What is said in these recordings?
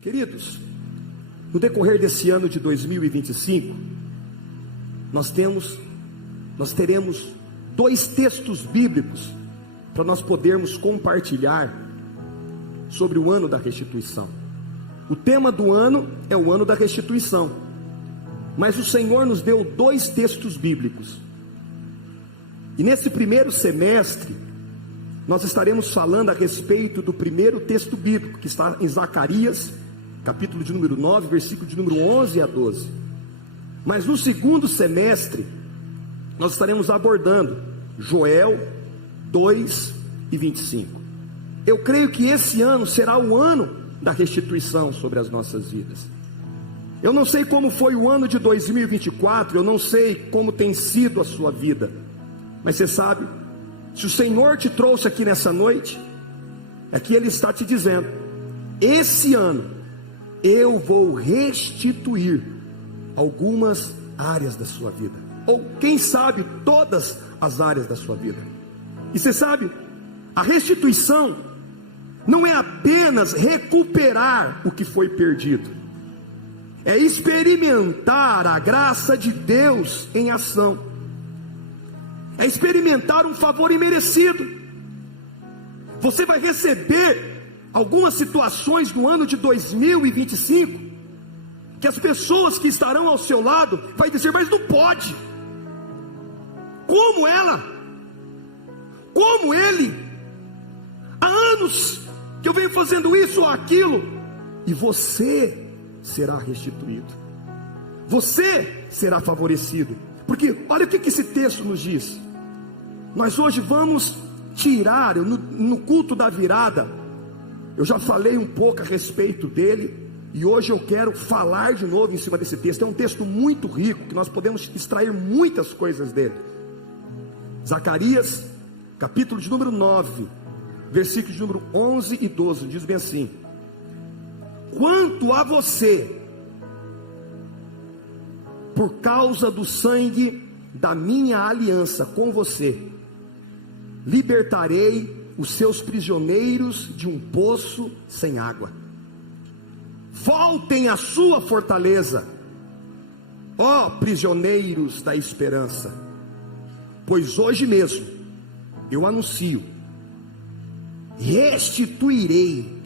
Queridos, no decorrer desse ano de 2025, nós teremos 2 textos bíblicos para nós podermos compartilhar sobre o ano da restituição. O tema do ano é o ano da restituição, mas o Senhor nos deu 2 textos bíblicos, e nesse primeiro semestre nós estaremos falando a respeito do primeiro texto bíblico, que está em Zacarias, capítulo de número 9, versículo de número 11 a 12. Mas no segundo semestre nós estaremos abordando Joel 2 e 25. Eu creio que esse ano será o ano da restituição sobre as nossas vidas. Eu não sei como foi o ano de 2024, eu não sei como tem sido a sua vida, mas você sabe, se o Senhor te trouxe aqui nessa noite, é que Ele está te dizendo: esse ano eu vou restituir algumas áreas da sua vida, ou quem sabe todas as áreas da sua vida. E você sabe, a restituição não é apenas recuperar o que foi perdido, é experimentar a graça de Deus em ação, é experimentar um favor imerecido. Você vai receber algumas situações no ano de 2025, que as pessoas que estarão ao seu lado vai dizer: mas não pode, como ela, como ele, há anos que eu venho fazendo isso ou aquilo. E você será restituído, você será favorecido, porque olha o que esse texto nos diz. Nós hoje vamos tirar, no culto da virada, eu já falei um pouco a respeito dele, e hoje eu quero falar de novo em cima desse texto. É um texto muito rico, que nós podemos extrair muitas coisas dele. Zacarias, capítulo de número 9, versículos de número 11 e 12, diz bem assim: quanto a você, por causa do sangue da minha aliança com você, libertarei os seus prisioneiros de um poço sem água. Voltem à sua fortaleza, ó prisioneiros da esperança, pois hoje mesmo eu anuncio: restituirei,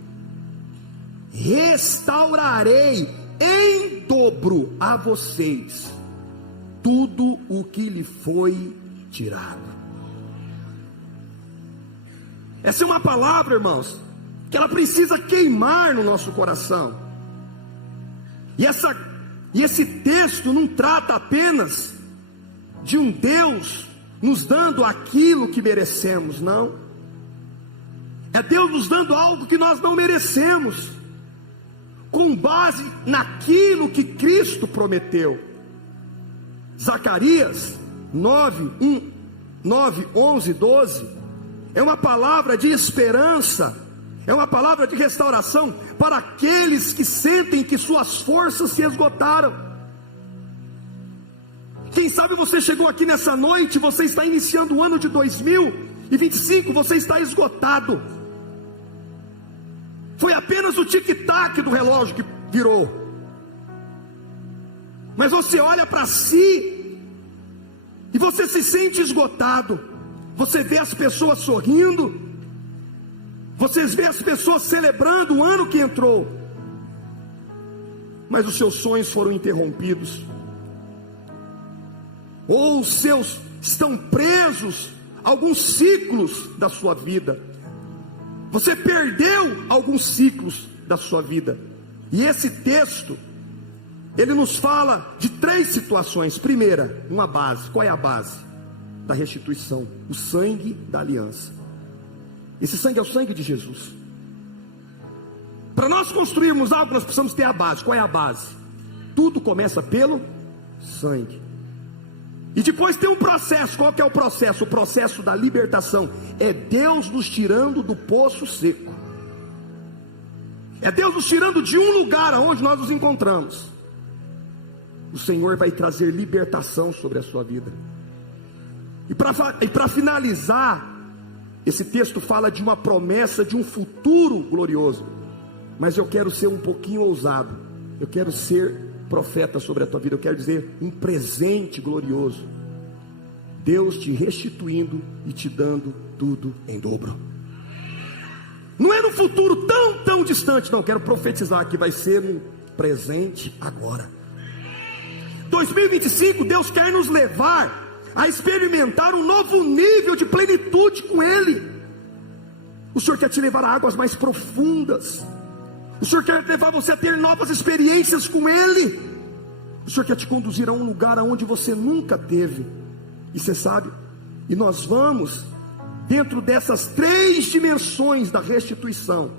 restaurarei em dobro a vocês tudo o que lhe foi tirado. Essa é uma palavra, irmãos, que ela precisa queimar no nosso coração. E esse texto não trata apenas de um Deus nos dando aquilo que merecemos, não. É Deus nos dando algo que nós não merecemos, com base naquilo que Cristo prometeu. Zacarias 9, 11 e 12 é uma palavra de esperança, é uma palavra de restauração para aqueles que sentem que suas forças se esgotaram. Quem sabe você chegou aqui nessa noite, você está iniciando o ano de 2025, você está esgotado. Foi apenas o tic-tac do relógio que virou. Mas você olha para si e você se sente esgotado. Você vê as pessoas sorrindo, você vê as pessoas celebrando o ano que entrou, mas os seus sonhos foram interrompidos, ou os seus estão presos a alguns ciclos da sua vida. Você perdeu alguns ciclos da sua vida. E esse texto, ele nos fala de 3 situações. Primeira, uma base. Qual é a base da restituição? O sangue da aliança. Esse sangue é o sangue de Jesus. Para nós construirmos algo, nós precisamos ter a base. Qual é a base? Tudo começa pelo sangue. E depois tem um processo. Qual que é o processo? O processo da libertação. É Deus nos tirando do poço seco. É Deus nos tirando de um lugar onde nós nos encontramos. O Senhor vai trazer libertação sobre a sua vida. E para finalizar, esse texto fala de uma promessa de um futuro glorioso. mas eu quero ser um pouquinho ousado. Eu quero ser profeta sobre a tua vida. Eu quero dizer um presente glorioso. Deus te restituindo e te dando tudo em dobro. Não é no futuro tão distante, não. Eu quero profetizar que vai ser um presente agora. 2025, Deus quer nos levar a experimentar um novo nível de plenitude com Ele. O Senhor quer te levar a águas mais profundas. O Senhor quer levar você a ter novas experiências com Ele. O Senhor quer te conduzir a um lugar aonde você nunca teve. E você sabe, e nós vamos dentro dessas 3 dimensões da restituição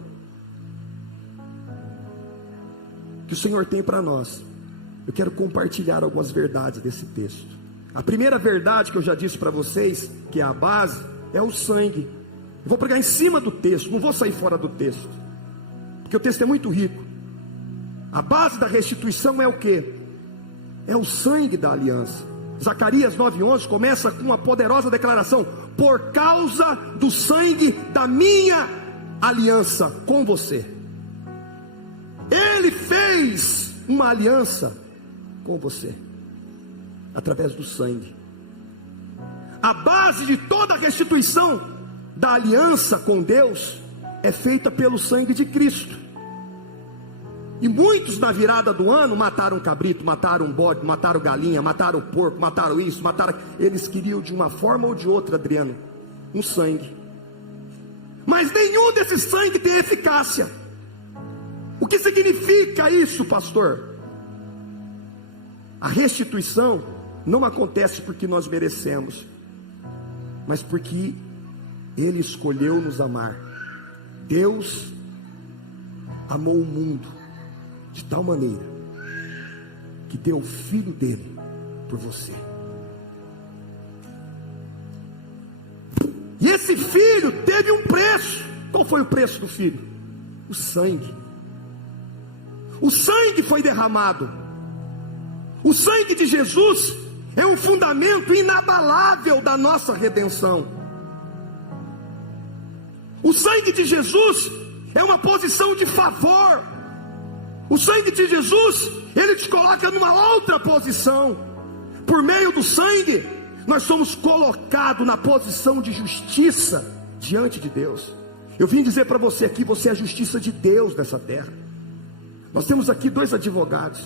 que o Senhor tem para nós. Eu quero compartilhar algumas verdades desse texto. A primeira verdade que eu já disse para vocês, que é a base, é o sangue. Eu vou pregar em cima do texto, não vou sair fora do texto, porque o texto é muito rico. A base da restituição é o que? É o sangue da aliança. Zacarias 9:11 começa com uma poderosa declaração: por causa do sangue da minha aliança com você. Ele fez uma aliança com você através do sangue. A base de toda a restituição da aliança com Deus é feita pelo sangue de Cristo. E muitos na virada do ano mataram um cabrito, mataram um bode, mataram galinha, mataram porco, mataram isso, mataram... Eles queriam de uma forma ou de outra, Adriano, um sangue. Mas nenhum desses sangue tem eficácia. O que significa isso, pastor? A restituição não acontece porque nós merecemos, mas porque Ele escolheu nos amar. Deus amou o mundo de tal maneira que deu o Filho dele por você. E esse Filho teve um preço. Qual foi o preço do Filho? O sangue. O sangue foi derramado. O sangue de Jesus é um fundamento inabalável da nossa redenção. O sangue de Jesus é uma posição de favor. O sangue de Jesus, Ele te coloca numa outra posição. Por meio do sangue, nós somos colocados na posição de justiça diante de Deus. Eu vim dizer para você aqui, você é a justiça de Deus nessa terra. Nós temos aqui 2 advogados,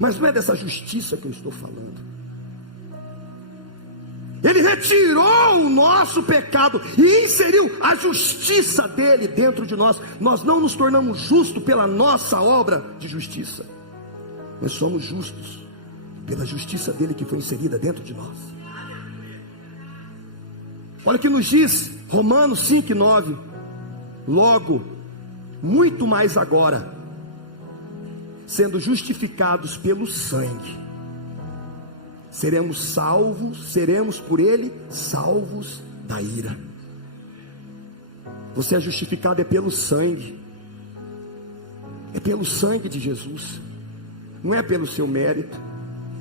mas não é dessa justiça que eu estou falando. Ele retirou o nosso pecado e inseriu a justiça dele dentro de nós. Nós não nos tornamos justos pela nossa obra de justiça. Nós somos justos pela justiça dele que foi inserida dentro de nós. Olha o que nos diz Romanos 5:9. Logo, muito mais agora, sendo justificados pelo sangue, seremos por ele salvos da ira. Você é justificado é pelo sangue. É pelo sangue de Jesus. Não é pelo seu mérito.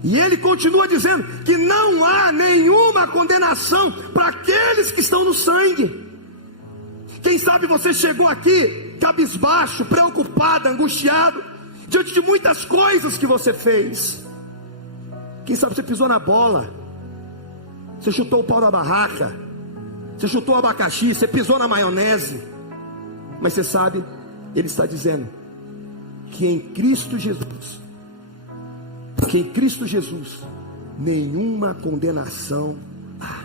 E ele continua dizendo que não há nenhuma condenação para aqueles que estão no sangue. Quem sabe você chegou aqui cabisbaixo, preocupado, angustiado, diante de muitas coisas que você fez. Quem sabe você pisou na bola, você chutou o pau da barraca, você chutou o abacaxi, você pisou na maionese. Mas você sabe, Ele está dizendo que em Cristo Jesus, nenhuma condenação há.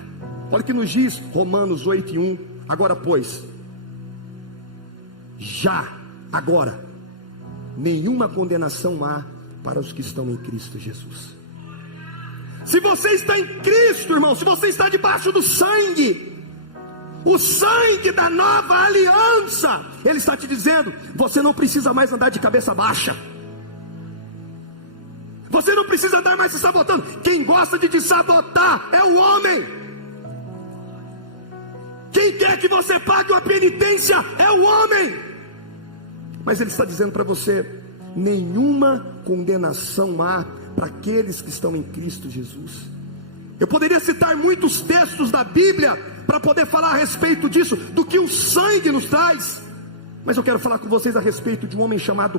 Olha o que nos diz Romanos 8:1. Agora pois, agora, nenhuma condenação há para os que estão em Cristo Jesus. Se você está em Cristo, irmão, se você está debaixo do sangue, o sangue da nova aliança, Ele está te dizendo, você não precisa mais andar de cabeça baixa. Você não precisa andar mais se sabotando. Quem gosta de te sabotar é o homem. Quem quer que você pague uma penitência é o homem. Mas Ele está dizendo para você, nenhuma condenação há para aqueles que estão em Cristo Jesus. Eu poderia citar muitos textos da Bíblia para poder falar a respeito disso, do que o sangue nos traz. Mas eu quero falar com vocês a respeito de um homem chamado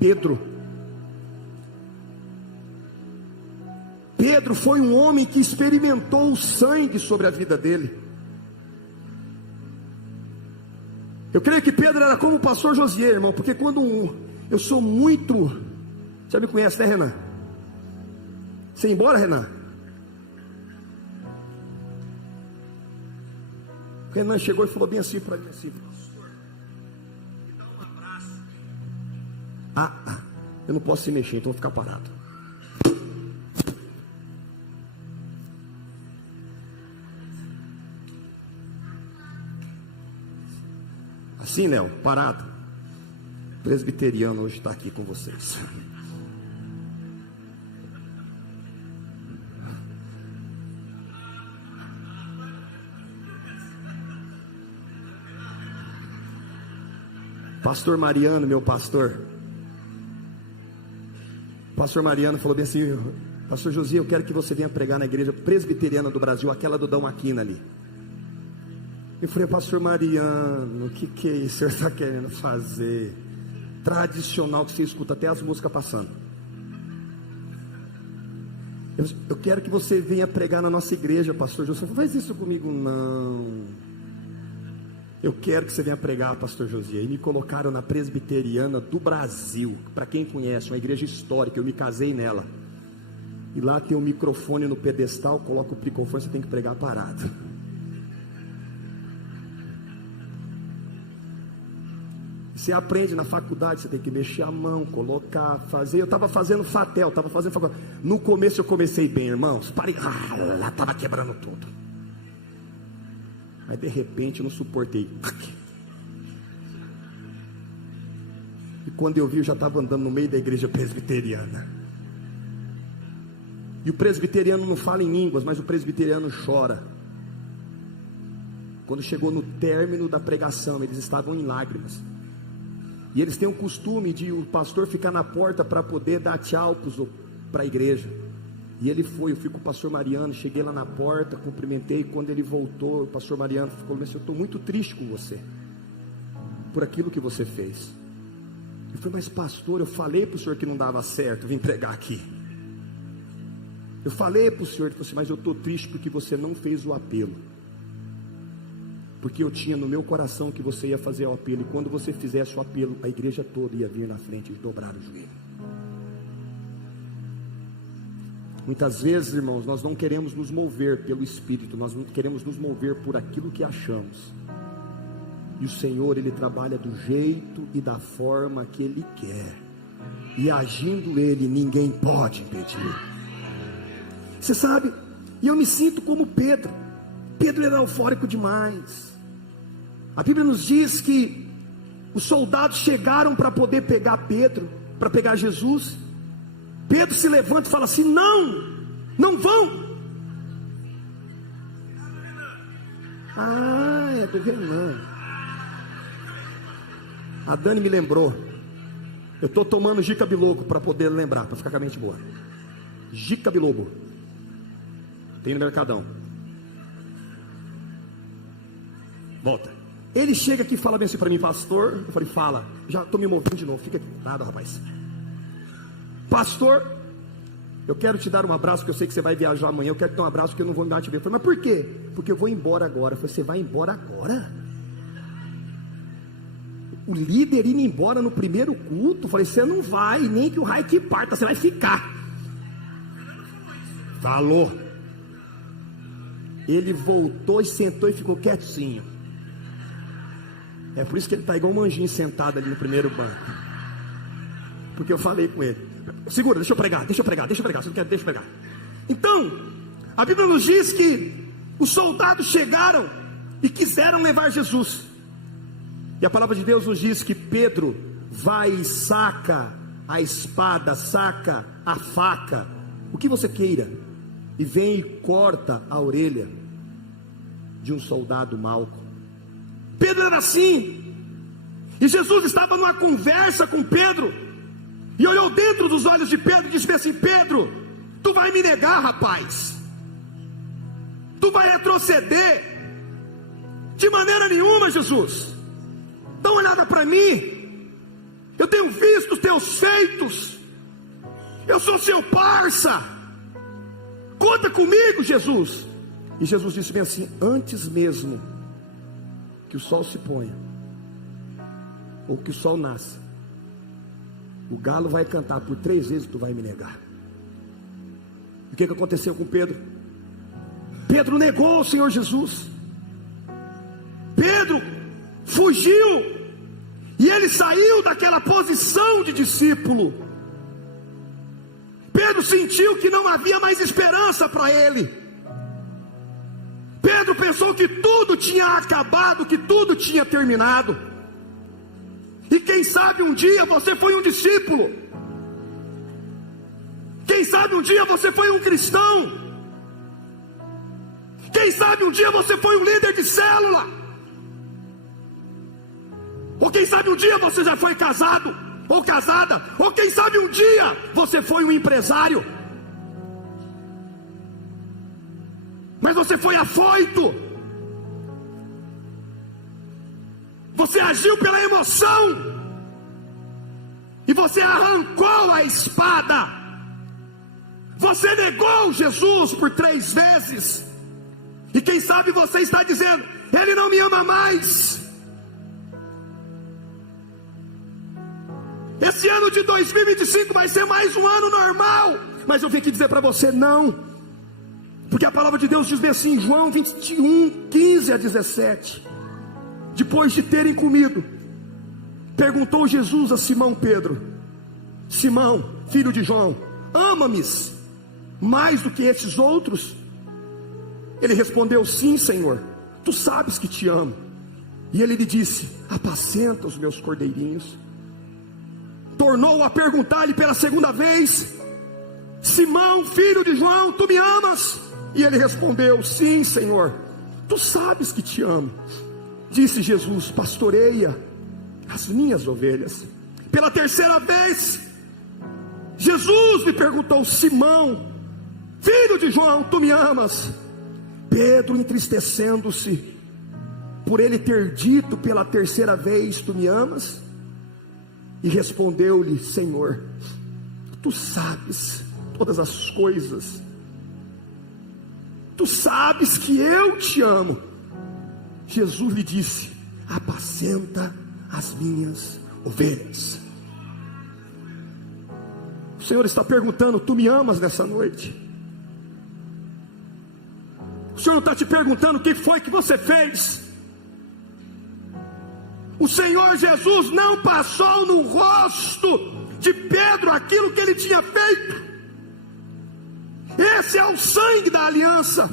Pedro. Pedro foi um homem que experimentou o sangue sobre a vida dele. Eu creio que Pedro era como o pastor Josias, irmão, porque eu sou muito... Já me conhece, né, Renan? Você ia embora, Renan? O Renan chegou e falou bem assim para mim, assim: pastor, me dá um abraço. Eu não posso se mexer, então vou ficar parado. Assim, Léo, parado. Presbiteriano hoje está aqui com vocês. Pastor Mariano, meu pastor. Pastor Mariano falou bem assim: pastor Josias, eu quero que você venha pregar na igreja presbiteriana do Brasil, aquela do Dom Aquino ali. Eu falei: pastor Mariano, o que é isso que o senhor está querendo fazer? Tradicional, que você escuta até as músicas passando. Eu quero que você venha pregar na nossa igreja, pastor Josias. Não faz isso comigo não. Eu quero que você venha pregar, pastor Josias. E me colocaram na presbiteriana do Brasil. Para quem conhece, uma igreja histórica. Eu me casei nela. E lá tem um microfone no pedestal. Coloca o microfone, você tem que pregar parado. Você aprende na faculdade, você tem que mexer a mão, colocar, fazer. Eu estava fazendo faculdade. No começo eu comecei bem, irmãos. Parei, lá estava quebrando tudo. Mas de repente eu não suportei. E quando eu vi, eu já estava andando no meio da igreja presbiteriana. E o presbiteriano não fala em línguas, mas o presbiteriano chora. Quando chegou no término da pregação, eles estavam em lágrimas. E eles têm o costume de o pastor ficar na porta para poder dar tchau para a igreja. E ele foi, eu fui com o pastor Mariano, cheguei lá na porta, cumprimentei. Quando ele voltou, o pastor Mariano falou assim: eu estou muito triste com você, por aquilo que você fez. Eu falei: mas pastor, eu falei para o senhor que não dava certo vim pregar aqui. Eu falei para o senhor, mas eu estou triste porque você não fez o apelo. Porque eu tinha no meu coração que você ia fazer o apelo. E quando você fizesse o apelo, a igreja toda ia vir na frente e dobrar o joelho. Muitas vezes, irmãos, nós não queremos nos mover pelo Espírito, nós não queremos nos mover por aquilo que achamos. E o Senhor, Ele trabalha do jeito e da forma que Ele quer. E agindo Ele, ninguém pode impedir. Você sabe, e eu me sinto como Pedro. Pedro era eufórico demais. A Bíblia nos diz que os soldados chegaram para poder pegar Pedro, para pegar Jesus. Pedro se levanta e fala assim: não vão. É do Renan. A Dani me lembrou. Eu estou tomando Gica Bilogo para poder lembrar, para ficar com a mente boa. Gica Bilogo. Tem no Mercadão. Volta. Ele chega aqui e fala bem assim para mim: pastor. Eu falei: fala. Já estou me movendo de novo. Fica aqui. Nada, rapaz. Pastor, eu quero te dar um abraço, porque eu sei que você vai viajar amanhã. Eu quero te dar um abraço, porque eu não vou me te ver. Eu falei: mas por quê? Porque eu vou embora agora. Eu falei: você vai embora agora? O líder indo embora no primeiro culto? Eu falei: você não vai, nem que o raio que parta, você vai ficar. Falou. Ele voltou e sentou e ficou quietinho. É por isso que ele está igual um anjinho sentado ali no primeiro banco. Porque eu falei com ele: segura, deixa eu pregar. Você não quer? Deixa eu pregar. Então, a Bíblia nos diz que os soldados chegaram e quiseram levar Jesus. E a palavra de Deus nos diz que Pedro vai e saca a espada, saca a faca, o que você queira, e vem e corta a orelha de um soldado malco. Pedro era assim. E Jesus estava numa conversa com Pedro, e olhou dentro dos olhos de Pedro e disse assim: Pedro, tu vai me negar, rapaz? Tu vai retroceder? De maneira nenhuma, Jesus. dá uma olhada para mim, eu tenho visto os teus feitos, eu sou seu parça, conta comigo, Jesus. E Jesus disse bem assim: antes mesmo que o sol se ponha, ou que o sol nasça, o galo vai cantar por 3 vezes, tu vai me negar. O que aconteceu com Pedro? Pedro negou o Senhor Jesus. Pedro fugiu, e ele saiu daquela posição de discípulo. Pedro sentiu que não havia mais esperança para ele. Pedro pensou que tudo tinha acabado, que tudo tinha terminado. E quem sabe um dia você foi um discípulo, quem sabe um dia você foi um cristão, quem sabe um dia você foi um líder de célula, ou quem sabe um dia você já foi casado ou casada, ou quem sabe um dia você foi um empresário, mas você foi afoito, você agiu pela emoção, e você arrancou a espada, você negou Jesus por 3 vezes, e quem sabe você está dizendo: Ele não me ama mais. Esse ano de 2025 vai ser mais um ano normal, mas eu vim aqui dizer para você: não, porque a palavra de Deus diz bem assim, em João 21, 15 a 17, depois de terem comido, perguntou Jesus a Simão Pedro: Simão, filho de João, ama-me mais do que esses outros? Ele respondeu: sim, Senhor, tu sabes que te amo. E ele lhe disse: apacenta os meus cordeirinhos. Tornou a perguntar-lhe pela 2ª vez: Simão, filho de João, tu me amas? E ele respondeu: sim, Senhor, tu sabes que te amo. Disse Jesus: pastoreia as minhas ovelhas. Pela 3ª vez, Jesus lhe perguntou: Simão, filho de João, tu me amas? Pedro, entristecendo-se por ele ter dito pela 3ª vez: tu me amas? E respondeu-lhe: Senhor, tu sabes todas as coisas, tu sabes que eu te amo. Jesus lhe disse: apacenta as minhas ovelhas. O Senhor está perguntando: tu me amas nessa noite? O Senhor não está te perguntando o que foi que você fez. O Senhor Jesus não passou no rosto de Pedro aquilo que ele tinha feito. Esse é o sangue da aliança.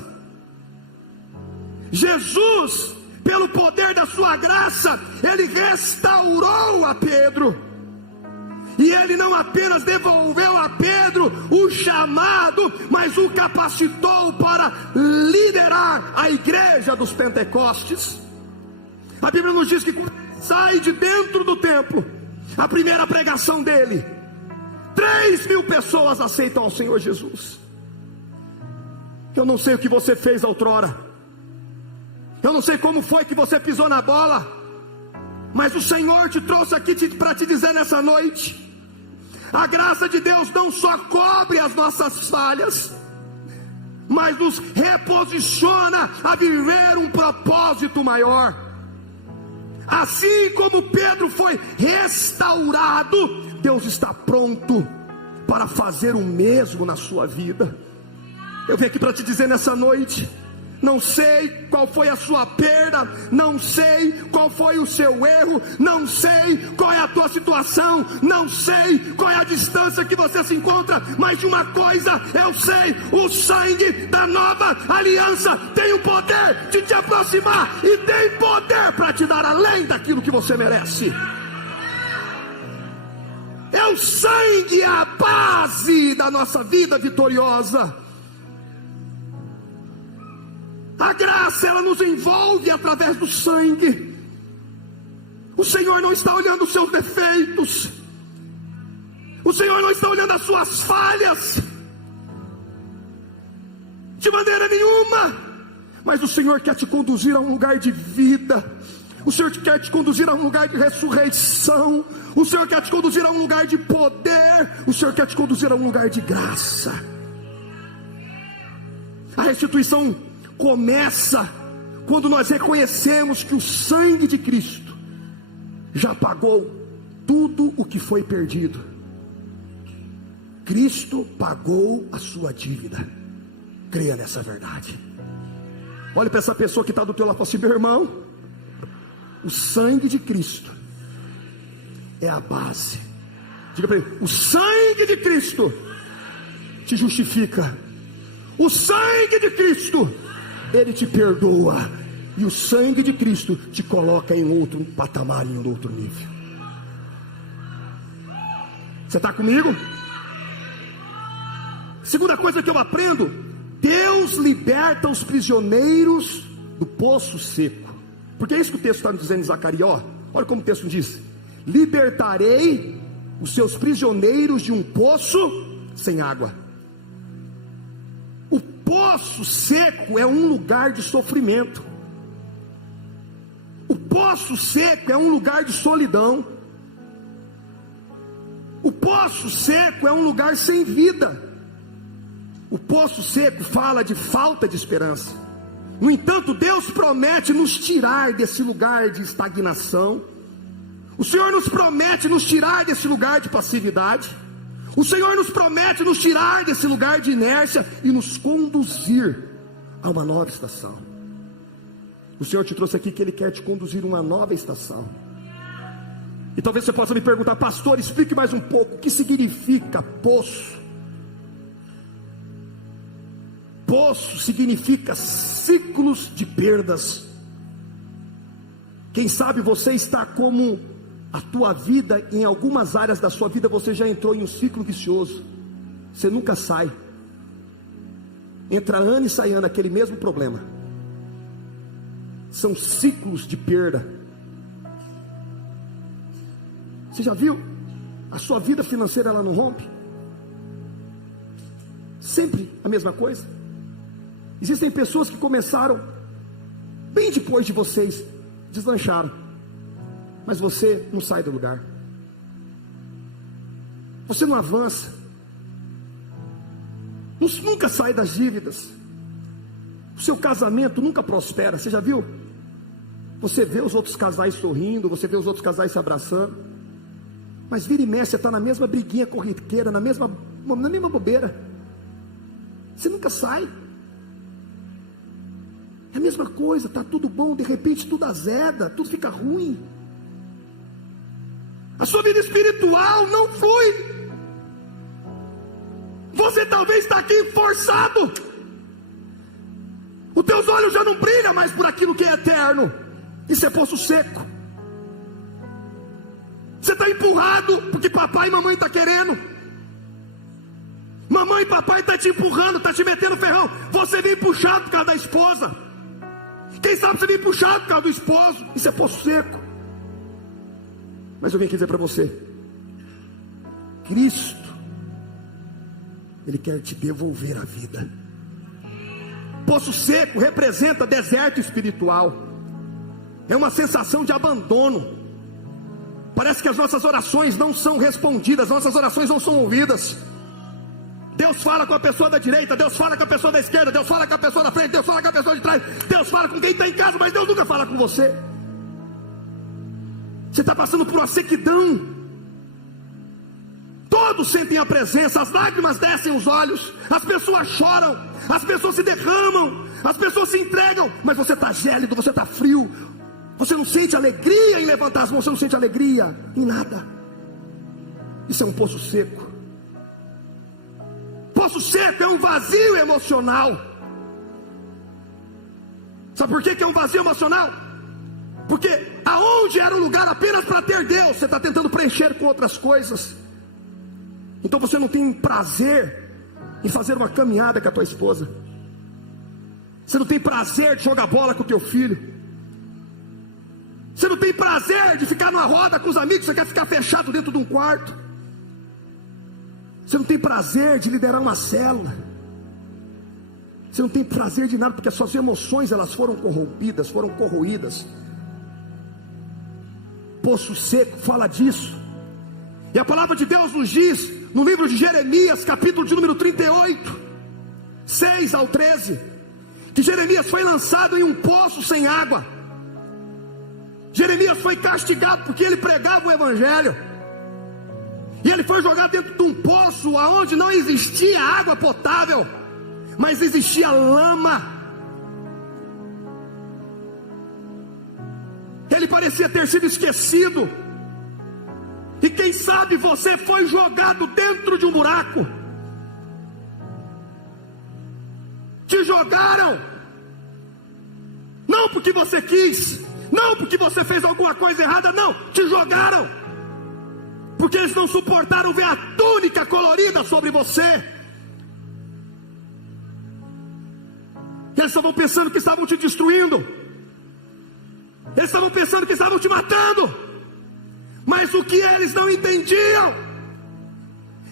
Jesus, pelo poder da sua graça, ele restaurou a Pedro. E ele não apenas devolveu a Pedro o chamado, mas o capacitou para liderar a igreja dos Pentecostes. A Bíblia nos diz que quando ele sai de dentro do templo, a primeira pregação dele, 3.000 pessoas aceitam ao Senhor Jesus. Eu não sei o que você fez outrora, eu não sei como foi que você pisou na bola, mas o Senhor te trouxe aqui para te dizer nessa noite: a graça de Deus não só cobre as nossas falhas, mas nos reposiciona a viver um propósito maior. Assim como Pedro foi restaurado, Deus está pronto para fazer o mesmo na sua vida. Eu vim aqui para te dizer nessa noite: não sei qual foi a sua perda, não sei qual foi o seu erro, não sei qual é a tua situação, não sei qual é a distância que você se encontra, mas de uma coisa eu sei: o sangue da nova aliança tem o poder de te aproximar e tem poder para te dar além daquilo que você merece. É o sangue a base da nossa vida vitoriosa. A graça, ela nos envolve através do sangue. O Senhor não está olhando os seus defeitos, o Senhor não está olhando as suas falhas, de maneira nenhuma. Mas o Senhor quer te conduzir a um lugar de vida, O Senhor quer te conduzir a um lugar de ressurreição. O Senhor quer te conduzir a um lugar de poder. O Senhor quer te conduzir a um lugar de graça. A restituição começa quando nós reconhecemos que o sangue de Cristo já pagou tudo o que foi perdido. Cristo pagou a sua dívida. Creia nessa verdade. Olhe para essa pessoa que está do teu lado e fala assim: meu irmão, o sangue de Cristo é a base. Diga para ele: o sangue de Cristo te justifica. O sangue de Cristo, Ele te perdoa. E o sangue de Cristo te coloca em outro patamar, em outro nível. Você está comigo? Segunda coisa que eu aprendo: Deus liberta os prisioneiros do poço seco. Porque é isso que o texto está dizendo em Zacarias. Olha como o texto diz: libertarei os seus prisioneiros de um poço sem água. O poço seco é um lugar de sofrimento. O poço seco é um lugar de solidão. O poço seco é um lugar sem vida. O poço seco fala de falta de esperança. No entanto, Deus promete nos tirar desse lugar de estagnação. O Senhor nos promete nos tirar desse lugar de passividade. O Senhor nos promete nos tirar desse lugar de inércia e nos conduzir a uma nova estação. O Senhor te trouxe aqui que Ele quer te conduzir a uma nova estação. E talvez você possa me perguntar: pastor, explique mais um pouco o que significa poço. Poço significa ciclos de perdas. Quem sabe você está como a tua vida, em algumas áreas da sua vida você já entrou em um ciclo vicioso. Você nunca sai. Entra ano e sai ano aquele mesmo problema. São ciclos de perda. Você já viu? A sua vida financeira, ela não rompe? Sempre a mesma coisa. Existem pessoas que começaram bem depois de vocês, deslancharam, mas você não sai do lugar. Você não avança. Nunca sai das dívidas. O seu casamento nunca prospera. Você já viu? Você vê os outros casais sorrindo, você vê os outros casais se abraçando, mas vira e mexe, você está na mesma briguinha corriqueira, na mesma bobeira. Você nunca sai. É a mesma coisa, está tudo bom, de repente tudo azeda, tudo fica ruim. A sua vida espiritual não flui. Você talvez está aqui forçado. Os teus olhos já não brilham mais por aquilo que é eterno. Isso é poço seco. Você está empurrado porque papai e mamãe estão querendo. Mamãe e papai estão te empurrando, estão te metendo ferrão. Você vem puxado por causa da esposa. Quem sabe você vem puxado por causa do esposo. Isso é poço seco. Mas eu vim aqui dizer para você: Cristo, Ele quer te devolver a vida. Poço seco representa deserto espiritual. É uma sensação de abandono. Parece que as nossas orações não são respondidas, nossas orações não são ouvidas. Deus fala com a pessoa da direita, Deus fala com a pessoa da esquerda, Deus fala com a pessoa da frente, Deus fala com a pessoa de trás, Deus fala com quem está em casa, mas Deus nunca fala com você. Você está passando por uma sequidão. Todos sentem a presença, as lágrimas descem os olhos, as pessoas choram, as pessoas se derramam, as pessoas se entregam, mas você está gélido, você está frio. Você não sente alegria em levantar as mãos, você não sente alegria em nada. Isso é um poço seco. Poço seco é um vazio emocional. Sabe por que é um vazio emocional? Porque aonde era um lugar apenas para ter Deus, você está tentando preencher com outras coisas. Então você não tem prazer em fazer uma caminhada com a tua esposa. Você não tem prazer de jogar bola com o teu filho. Você não tem prazer de ficar numa roda com os amigos, você quer ficar fechado dentro de um quarto. Você não tem prazer de liderar uma célula. Você não tem prazer de nada, porque as suas emoções elas foram corrompidas, foram corroídas. poço seco fala disso. E a palavra de Deus nos diz, no livro de Jeremias, capítulo de número 38, 6 ao 13, que Jeremias foi lançado em um poço sem água. Jeremias foi castigado porque ele pregava o evangelho, e ele foi jogado dentro de um poço onde não existia água potável, mas existia lama. Ele parecia ter sido esquecido. E quem sabe você foi jogado dentro de um buraco. Te jogaram, não porque você quis, não porque você fez alguma coisa errada, não, te jogaram porque eles não suportaram ver a túnica colorida sobre você. Eles estavam pensando que estavam te destruindo, eles estavam pensando que estavam te matando, mas o que eles não entendiam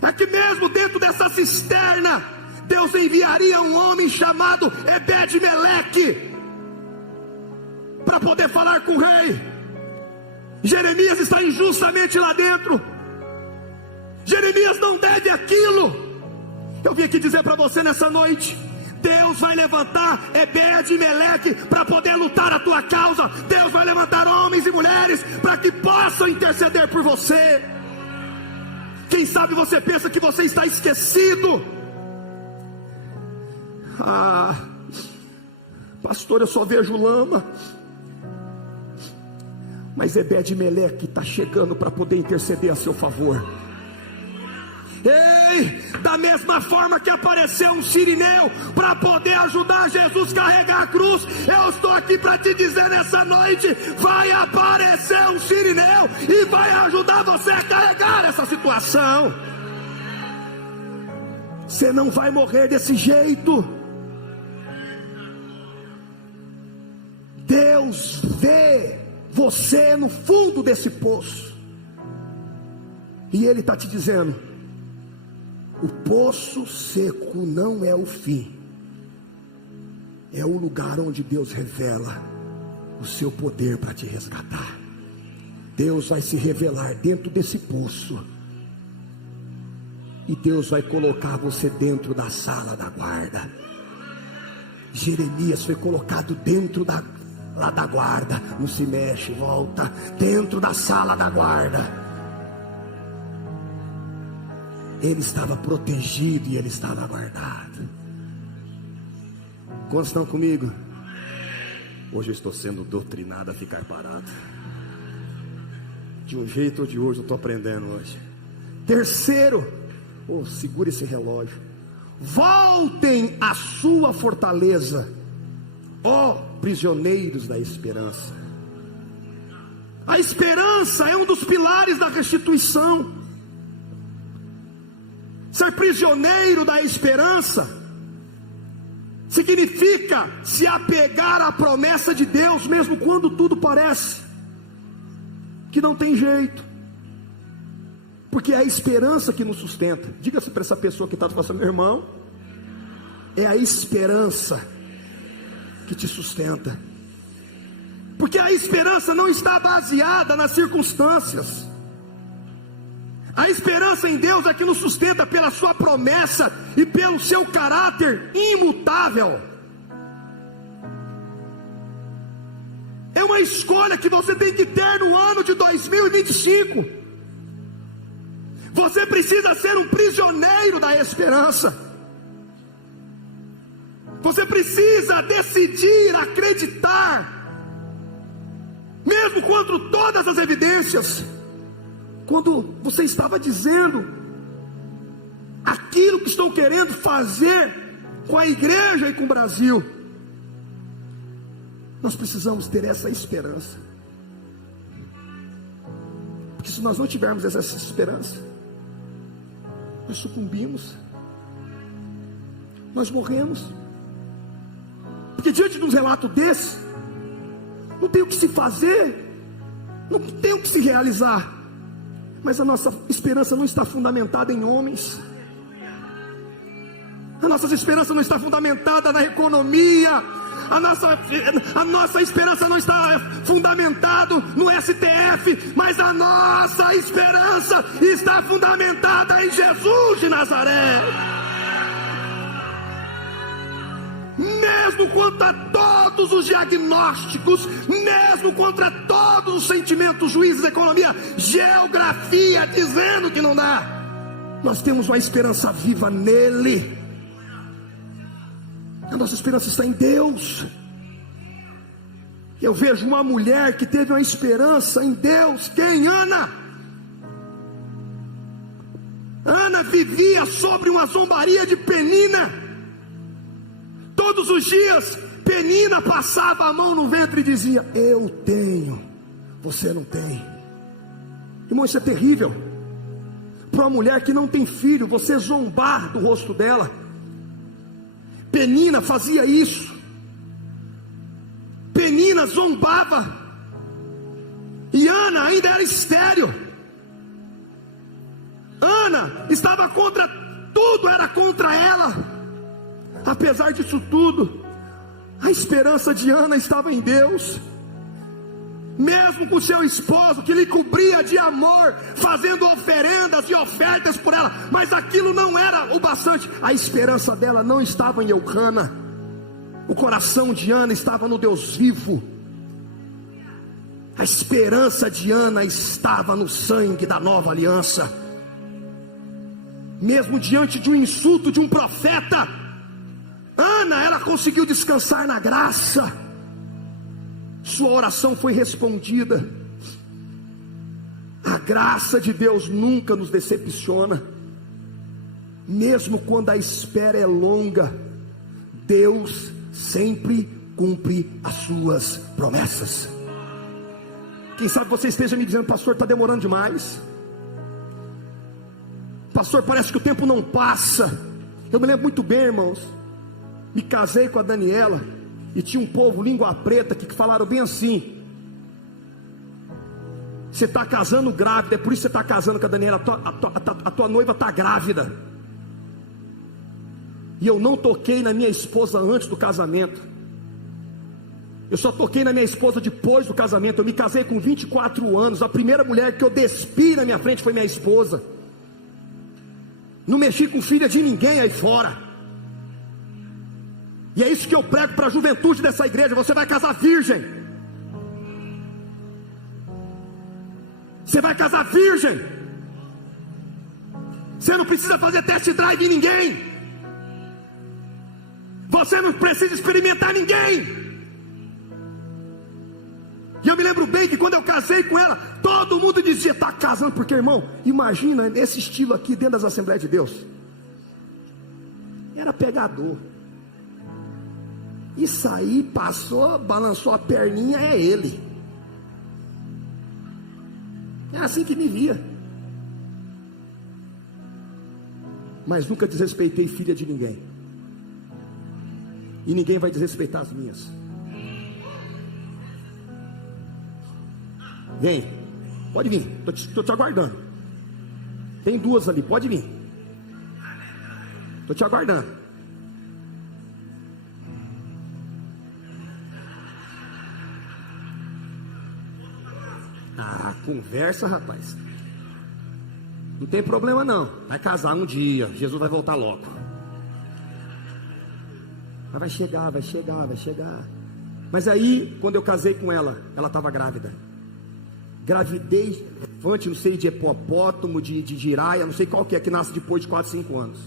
é que mesmo dentro dessa cisterna, Deus enviaria um homem chamado Ebed-Meleque para poder falar com o rei. Jeremias está injustamente lá dentro. Jeremias não deve aquilo. Eu vim aqui dizer para você nessa noite: Deus vai levantar Ebed-Meleque para poder lutar a tua causa. Deus vai levantar homens e mulheres para que possam interceder por você. Quem sabe você pensa que você está esquecido. Ah, pastor, eu só vejo lama. Mas Ebed-Meleque está chegando para poder interceder a seu favor. Ei, da mesma forma que apareceu um sirineu para poder ajudar Jesus a carregar a cruz, eu estou aqui para te dizer nessa noite: vai aparecer um sirineu e vai ajudar você a carregar essa situação. Você não vai morrer desse jeito. Deus vê você no fundo desse poço, e Ele está te dizendo: o poço seco não é o fim, é o lugar onde Deus revela o seu poder para te resgatar. Deus vai se revelar dentro desse poço, e Deus vai colocar você dentro da sala da guarda. Jeremias foi colocado dentro lá da guarda, não se mexe, volta, dentro da sala da guarda. Ele estava protegido e ele estava guardado. Quantos estão comigo? Hoje eu estou sendo doutrinado a ficar parado. De um jeito ou de outro eu estou aprendendo hoje. Terceiro, segura esse relógio. Voltem à sua fortaleza, ó prisioneiros da esperança. A esperança é um dos pilares da restituição. Ser prisioneiro da esperança significa se apegar à promessa de Deus, mesmo quando tudo parece que não tem jeito, porque é a esperança que nos sustenta. Diga-se para essa pessoa que está te passando: meu irmão, é a esperança que te sustenta, porque a esperança não está baseada nas circunstâncias. A esperança em Deus é que nos sustenta pela sua promessa e pelo seu caráter imutável. É uma escolha que você tem que ter no ano de 2025. Você precisa ser um prisioneiro da esperança. Você precisa decidir acreditar, mesmo contra todas as evidências. Quando você estava dizendo aquilo que estão querendo fazer com a igreja e com o Brasil, nós precisamos ter essa esperança, porque se nós não tivermos essa esperança, nós sucumbimos, nós morremos. Porque diante de um relato desse, não tem o que se fazer, não tem o que se realizar. Mas a nossa esperança não está fundamentada em homens. A nossa esperança não está fundamentada na economia. a nossa esperança não está fundamentada no STF, mas a nossa esperança está fundamentada em Jesus de Nazaré. Mesmo contra todos os diagnósticos, mesmo contra todos os sentimentos, juízes, economia, geografia dizendo que não dá, nós temos uma esperança viva nele. A nossa esperança está em Deus. Eu vejo uma mulher que teve uma esperança em Deus. Quem? Ana. Ana vivia sobre uma zombaria de Penina. Todos os dias Penina passava a mão no ventre e dizia: eu tenho, você não tem. Irmão, isso é terrível. Para uma mulher que não tem filho, você zombar do rosto dela. Penina fazia isso. Penina zombava. E Ana ainda era estéril. Ana estava contra tudo, era contra ela. Apesar disso tudo, a esperança de Ana estava em Deus. Mesmo com seu esposo que lhe cobria de amor, fazendo oferendas e ofertas por ela, mas aquilo não era o bastante. A esperança dela não estava em Eucana. O coração de Ana estava no Deus vivo. A esperança de Ana estava no sangue da nova aliança. Mesmo diante de um insulto de um profeta, Ana, ela conseguiu descansar na graça. Sua oração foi respondida. A graça de Deus nunca nos decepciona. Mesmo quando a espera é longa, Deus sempre cumpre as suas promessas. Quem sabe você esteja me dizendo: pastor, está demorando demais. Pastor, parece que o tempo não passa. Eu me lembro muito bem, irmãos. Me casei com a Daniela e tinha um povo língua preta que falaram bem assim: você está casando grávida, é por isso que você está casando com a Daniela. A tua noiva está grávida. E eu não toquei na minha esposa antes do casamento. Eu só toquei na minha esposa depois do casamento. Eu me casei com 24 anos. A primeira mulher que eu despi na minha frente foi minha esposa. Não mexi com filha de ninguém aí fora. E é isso que eu prego para a juventude dessa igreja: você vai casar virgem. Você vai casar virgem. Você não precisa fazer test drive em ninguém. Você não precisa experimentar ninguém. E eu me lembro bem que quando eu casei com ela, todo mundo dizia: está casando, porque, irmão, imagina esse estilo aqui dentro das Assembleias de Deus. Era pegador. Isso aí passou, balançou a perninha, é ele. É assim que me via. Mas nunca desrespeitei filha de ninguém. E ninguém vai desrespeitar as minhas. Vem, pode vir, estou te aguardando. Tem duas ali, pode vir. Estou te aguardando. Ah, conversa, rapaz. Não tem problema não. Vai casar um dia, Jesus vai voltar logo. Mas vai chegar, vai chegar, vai chegar. Mas aí, quando eu casei com ela, ela estava grávida. Gravidez, infante, não sei, de hipopótamo, de giraia, não sei qual que nasce depois de 4, 5 anos.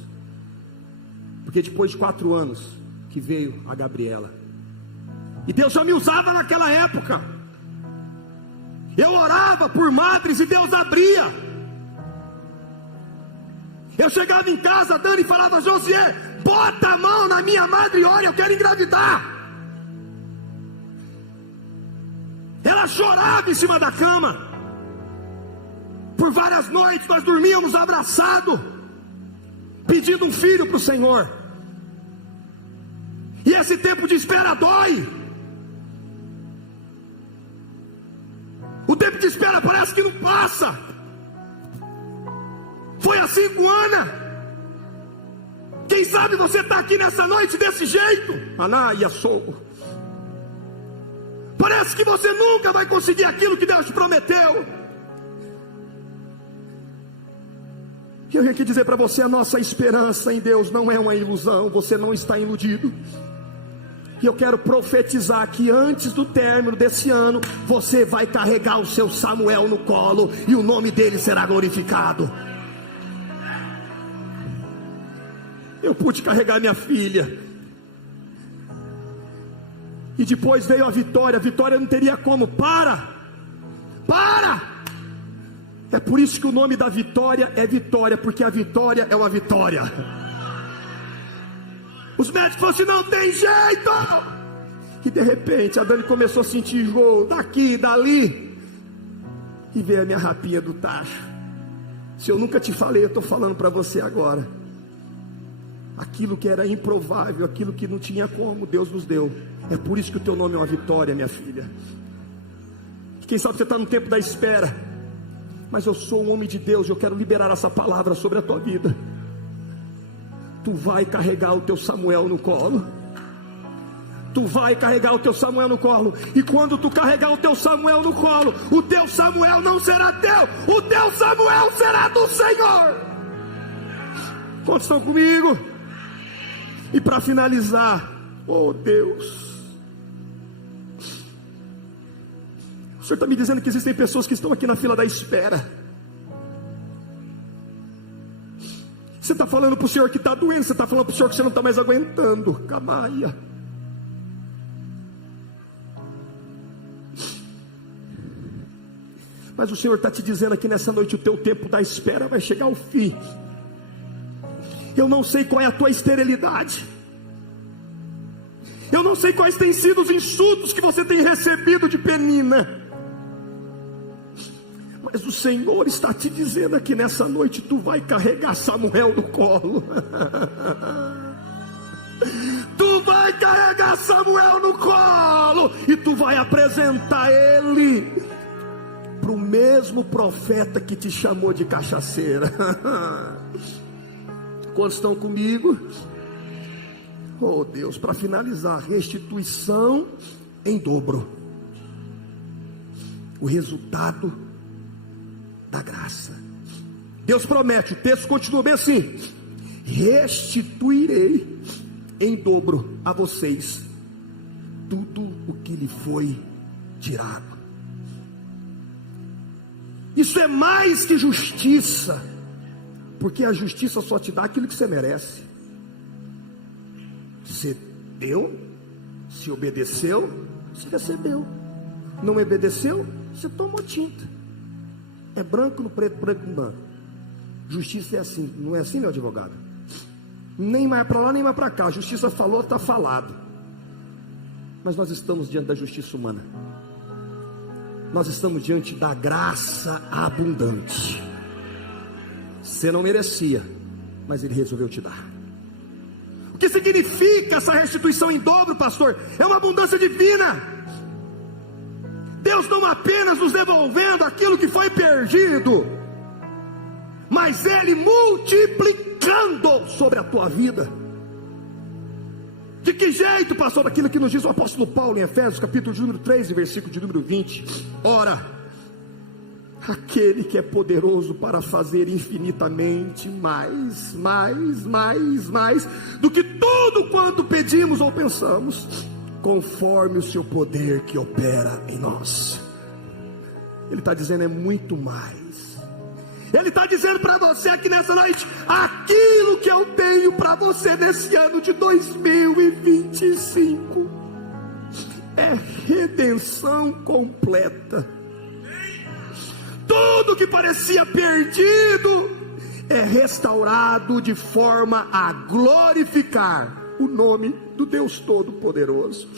Porque depois de 4 anos que veio a Gabriela. E Deus já me usava naquela época. Eu orava por madres e Deus abria. Eu chegava em casa, Dani, e falava: Josié, bota a mão na minha madre e ora, eu quero engravidar. Ela chorava em cima da cama. Por várias noites nós dormíamos abraçados, pedindo um filho para o Senhor. E esse tempo de espera dói. O tempo de espera parece que não passa. Foi assim com Ana. Quem sabe você está aqui nessa noite desse jeito, Anaia sou. Parece que você nunca vai conseguir aquilo que Deus te prometeu. E eu tenho que dizer para você, a nossa esperança em Deus não é uma ilusão, você não está iludido. E eu quero profetizar que antes do término desse ano, você vai carregar o seu Samuel no colo, e o nome dele será glorificado. Eu pude carregar minha filha, e depois veio a vitória. A vitória não teria como. Para! É por isso que o nome da vitória é Vitória, porque a vitória é uma vitória. Os médicos falaram assim: não tem jeito. E de repente a Dani começou a sentir enjoo daqui, dali, e veio a minha rapinha do tacho. Se eu nunca te falei, eu estou falando para você agora. Aquilo que era improvável, aquilo que não tinha como, Deus nos deu. É por isso que o teu nome é uma vitória, minha filha. Quem sabe você está no tempo da espera, mas eu sou um homem de Deus e eu quero liberar essa palavra sobre a tua vida. Tu vai carregar o teu Samuel no colo. Tu vai carregar o teu Samuel no colo. E quando tu carregar o teu Samuel no colo, o teu Samuel não será teu, o teu Samuel será do Senhor. Quantos estão comigo? E para finalizar, oh Deus, o Senhor está me dizendo que existem pessoas que estão aqui na fila da espera. Você está falando para o Senhor que está doendo, você está falando para o Senhor que você não está mais aguentando. Camaia. Mas o Senhor está te dizendo aqui nessa noite: o teu tempo da espera vai chegar ao fim. Eu não sei qual é a tua esterilidade, eu não sei quais têm sido os insultos que você tem recebido de Penina, mas o Senhor está te dizendo aqui nessa noite: tu vai carregar Samuel no colo. Tu vai carregar Samuel no colo, e tu vai apresentar ele para o mesmo profeta que te chamou de cachaceira. Quantos estão comigo? Oh Deus, para finalizar, restituição em dobro. O resultado da graça. Deus promete, o texto continua bem assim: restituirei em dobro a vocês tudo o que lhe foi tirado. Isso é mais que justiça, porque a justiça só te dá aquilo que você merece. Você deu, se obedeceu, você recebeu. Não obedeceu, você tomou tinta. É branco no preto, branco no branco. Justiça é assim, não é assim, meu advogado? Nem mais para lá, nem mais para cá. A justiça falou, está falado. Mas nós estamos diante da justiça humana. Nós estamos diante da graça abundante. Você não merecia, mas Ele resolveu te dar. O que significa essa restituição em dobro, pastor? É uma abundância divina. Deus não apenas nos devolvendo aquilo que foi perdido, mas Ele multiplicando sobre a tua vida. De que jeito, pastor? Aquilo que nos diz o apóstolo Paulo em Efésios, capítulo de número 3, versículo de número 20. Ora, aquele que é poderoso para fazer infinitamente mais do que tudo quanto pedimos ou pensamos, conforme o seu poder que opera em nós. Ele está dizendo, é muito mais. Ele está dizendo para você aqui nessa noite: aquilo que eu tenho para você nesse ano de 2025 é redenção completa. Tudo que parecia perdido é restaurado de forma a glorificar o nome do Deus Todo-Poderoso.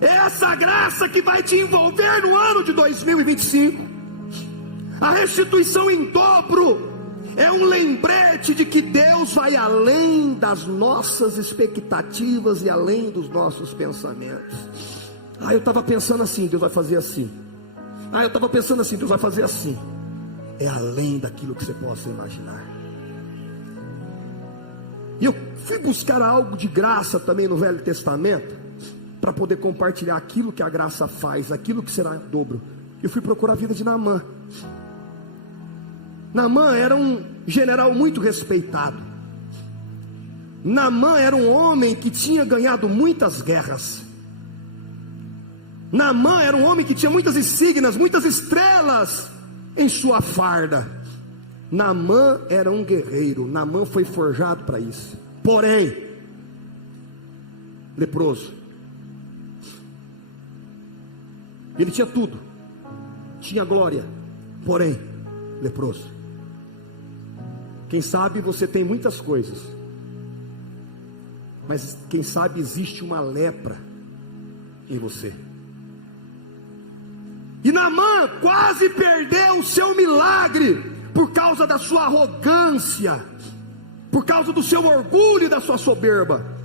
É essa graça que vai te envolver no ano de 2025. A restituição em dobro é um lembrete de que Deus vai além das nossas expectativas e além dos nossos pensamentos. Eu estava pensando assim, Deus vai fazer assim. Eu estava pensando assim, Deus vai fazer assim. É além daquilo que você possa imaginar. E eu fui buscar algo de graça também no Velho Testamento, para poder compartilhar aquilo que a graça faz, aquilo que será em dobro. Eu fui procurar a vida de Naamã. Naamã era um general muito respeitado. Naamã era um homem que tinha ganhado muitas guerras. Naamã era um homem que tinha muitas insígnias, muitas estrelas em sua farda. Naamã era um guerreiro. Naamã foi forjado para isso. Porém, leproso. Ele tinha tudo, tinha glória, porém, leproso. Quem sabe você tem muitas coisas, mas quem sabe existe uma lepra em você. E Naamã quase perdeu o seu milagre por causa da sua arrogância, por causa do seu orgulho e da sua soberba.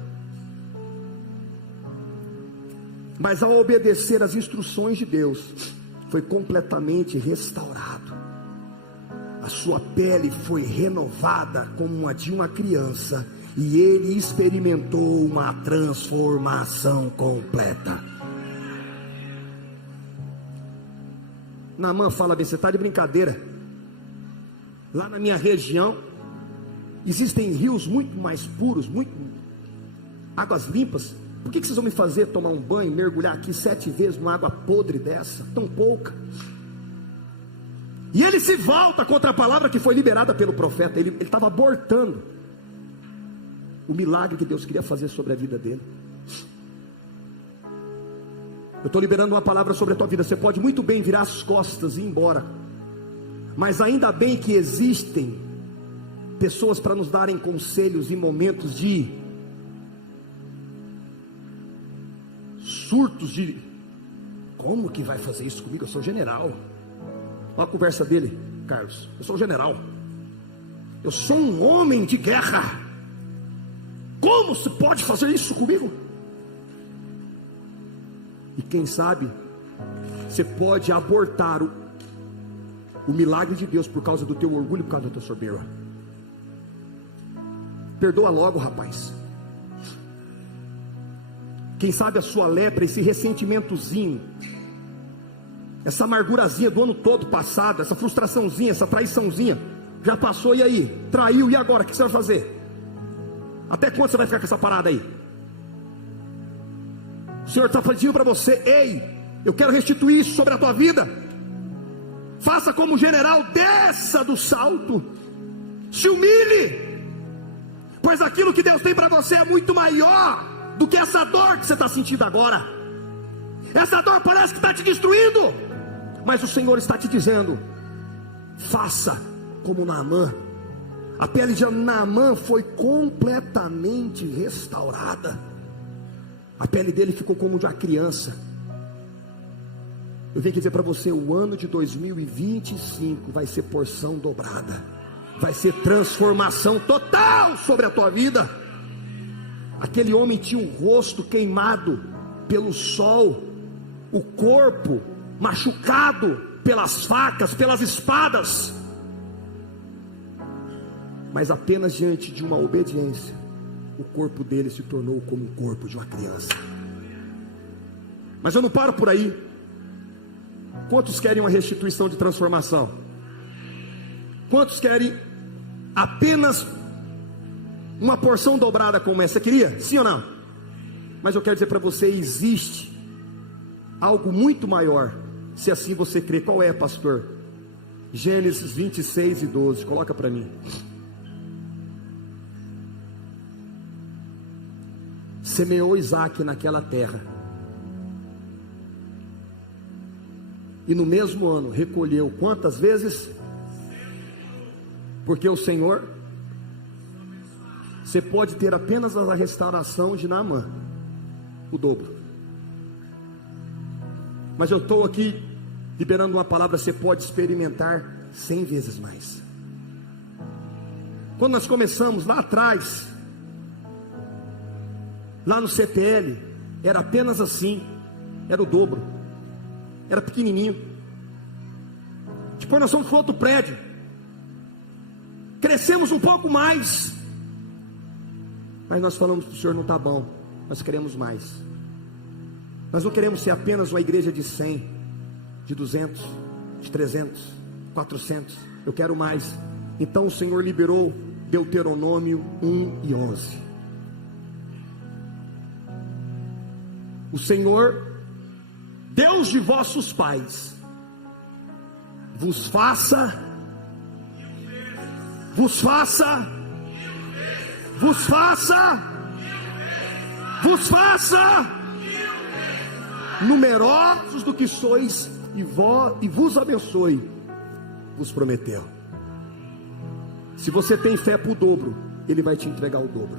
Mas ao obedecer às instruções de Deus, foi completamente restaurado. A sua pele foi renovada como a de uma criança, e ele experimentou uma transformação completa. Naamã fala bem, você está de brincadeira? Lá na minha região existem rios muito mais puros, águas limpas. Por que vocês vão me fazer tomar um banho, mergulhar aqui 7 vezes numa água podre dessa, tão pouca? E ele se volta contra a palavra que foi liberada pelo profeta. Ele estava abortando o milagre que Deus queria fazer sobre a vida dele. Eu estou liberando uma palavra sobre a tua vida. Você pode muito bem virar as costas e ir embora, mas ainda bem que existem pessoas para nos darem conselhos em momentos de surtos de, como que vai fazer isso comigo? Eu sou general. Olha a conversa dele, Carlos. Eu sou general, eu sou um homem de guerra. Como se pode fazer isso comigo? E quem sabe você pode abortar o milagre de Deus por causa do teu orgulho, por causa da tua soberba. Perdoa logo, rapaz. Quem sabe a sua lepra, esse ressentimentozinho, essa amargurazinha do ano todo passado, essa frustraçãozinha, essa traiçãozinha, já passou, e aí? Traiu, e agora? O que você vai fazer? Até quando você vai ficar com essa parada aí? O Senhor está pedindo para você: ei, eu quero restituir isso sobre a tua vida. Faça como o general, desça do salto, se humilhe, pois aquilo que Deus tem para você é muito maior do que essa dor que você está sentindo agora. Essa dor parece que está te destruindo, mas o Senhor está te dizendo: faça como Naamã. A pele de Naamã foi completamente restaurada. A pele dele ficou como de uma criança. Eu venho dizer para você: o ano de 2025 vai ser porção dobrada, vai ser transformação total sobre a tua vida. Aquele homem tinha o rosto queimado pelo sol, o corpo machucado pelas facas, pelas espadas, mas apenas diante de uma obediência, o corpo dele se tornou como o corpo de uma criança. Mas eu não paro por aí. Quantos querem uma restituição de transformação? Quantos querem apenas uma porção dobrada como essa? Você queria? Sim ou não? Mas eu quero dizer para você: existe algo muito maior, se assim você crê. Qual é, pastor? Gênesis 26:12, coloca para mim. Semeou Isaac naquela terra, e no mesmo ano recolheu quantas vezes? Porque o Senhor, você pode ter apenas a restauração de Naamã, o dobro. Mas eu estou aqui liberando uma palavra: você pode experimentar 100 vezes mais. Quando nós começamos lá atrás, lá no CTL, era apenas assim, era o dobro, era pequenininho. Depois nós fomos para outro prédio, crescemos um pouco mais, Mas nós falamos para o Senhor: não está bom, nós queremos mais. Nós não queremos ser apenas uma igreja de 100, de 200, de 300, 400. Eu quero mais. Então o Senhor liberou Deuteronômio 1:11. O Senhor, Deus de vossos pais, vos faça numerosos do que sois, e vos abençoe, vos prometeu. Se você tem fé para o dobro, Ele vai te entregar o dobro.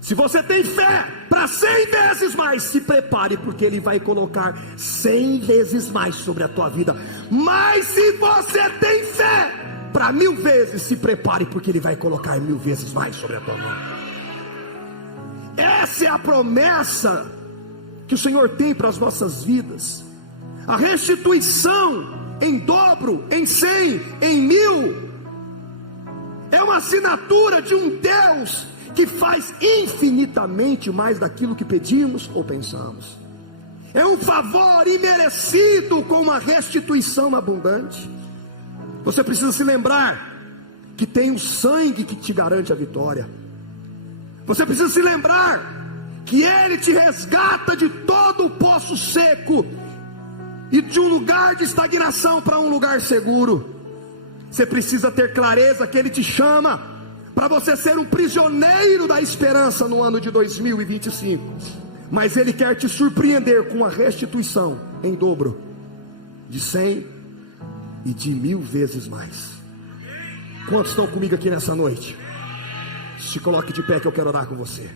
Se você tem fé para 100 vezes mais, se prepare, porque Ele vai colocar 100 vezes mais sobre a tua vida. Mas se você tem fé para 1000 vezes, se prepare, porque Ele vai colocar 1000 vezes mais sobre a tua mão. Essa é a promessa que o Senhor tem para as nossas vidas. A restituição em dobro, em 100, em 1000, é uma assinatura de um Deus que faz infinitamente mais daquilo que pedimos ou pensamos. É um favor imerecido com uma restituição abundante. Você precisa se lembrar que tem o sangue que te garante a vitória. Você precisa se lembrar que Ele te resgata de todo o poço seco e de um lugar de estagnação para um lugar seguro. Você precisa ter clareza que Ele te chama para você ser um prisioneiro da esperança no ano de 2025. Mas Ele quer te surpreender com a restituição em dobro, de 100 e de 1000 vezes mais. Quantos estão comigo aqui nessa noite? Se coloque de pé que eu quero orar com você.